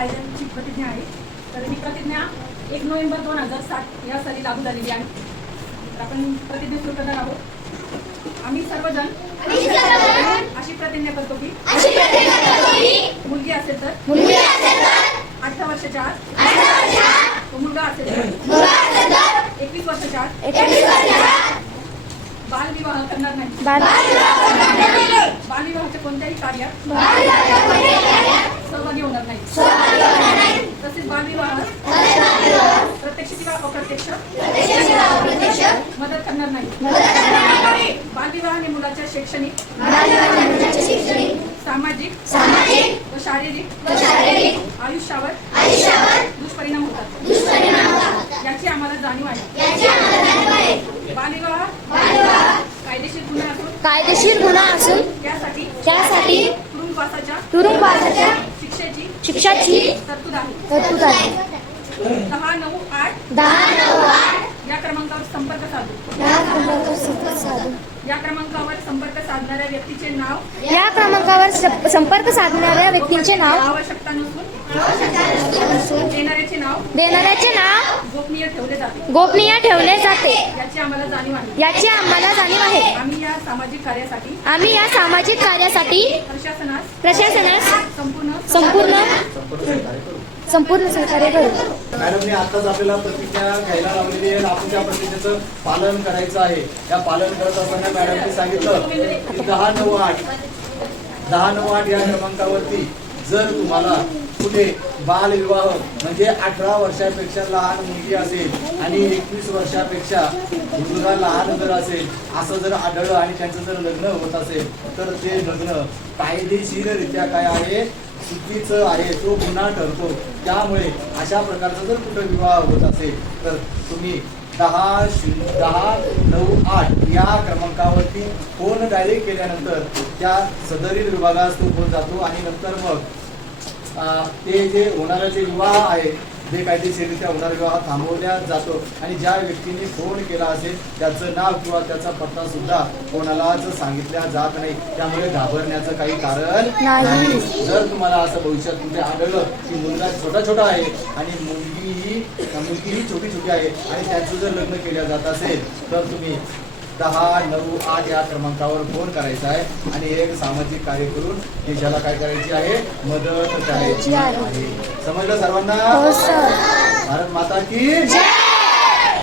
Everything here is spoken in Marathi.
कायद्यांची प्रतिज्ञा आहे. तर ही प्रतिज्ञा 1 नोव्हेंबर 2007 या साली लागू झालेली आहे. तर आपण प्रतिज्ञा सुरू करणार आहोत. आम्ही सर्वजण अशी प्रतिज्ञा करतो की मुलगी असेल तर 18 वर्षाच्या आत, तो मुलगा असेल तर 21 वर्षाच्या आत बालविवाह करणार नाही. बालविवाहाच्या कोणत्याही कार्यात सहभागी होणार नाही. तसेच बालविवाह प्रत्यक्ष किंवा अप्रत्यक्ष मदत करणार नाही. बालविवाहाने मुलाच्या शैक्षणिक, सामाजिक व शारीरिक आयुष्यावर दुष्परिणाम होतात. याची आम्हाला जाणीव आहे. बालविवाह कायदेशीर गुन्हा असून त्यासाठी तुरुंगवासाच्या शिक्षेची तरतूद आहे. 1098 या क्रमांकावर संपर्क साधणाऱ्या व्यक्तीचे नाव आवश्यकता नसून देणाऱ्याचे नाव गोपनीय ठेवले जाते. याची आम्हाला जाणीव आहे. आम्ही या सामाजिक कार्यासाठी प्रशासनास संपूर्ण सहकार्य करू. मॅडमने आताच आपल्याला प्रतिज्ञा घ्यायला लावलेली आहे. आपण त्या प्रतिज्ञेचं पालन करायचं आहे. त्या पालन करत असताना मॅडमने सांगितलं की 1098 या क्रमांकावरती जर तुम्हाला कुठे बालविवाह म्हणजे 18 वर्षापेक्षा लहान मुलगी असेल आणि 21 वर्षापेक्षा मुलगा लहान जर असेल असं जर आढळलं आणि त्यांचं जर लग्न होत असेल तर ते लग्न कायदेशीररित्या काय आहे, चुकीचं आहे, तो गुन्हा ठरतो. त्यामुळे अशा प्रकारचा जर कुठं विवाह होत असेल तर तुम्ही 1098 या क्रमांकावरती फोन डायरेक्ट केल्यानंतर त्या सदरील विभागास तो फोन जातो आणि नंतर मग ते जे होणारा जे विवाह आहे, जे कायदेशीररित्या होणारा विवाह थांबवल्या जातो आणि ज्या व्यक्तीने फोन केला असेल त्याचं नाव किंवा त्याचा पत्ता सुद्धा कोणालाच सांगितल्या जात नाही. त्यामुळे घाबरण्याचं काही कारण नाही. जर तुम्हाला असं भविष्यात कुठे आढळलं की मुलगा छोटा आहे आणि मुलगीही छोटी आहे आणि त्यांचं जर लग्न केलं जात असेल तर तुम्ही 1098 या क्रमांकावर फोन करायचा आहे आणि एक सामाजिक कार्य करून देशाला काय करायची आहे, मदत करायची आहे. समजलं सर्वांना? भारत माता की जय.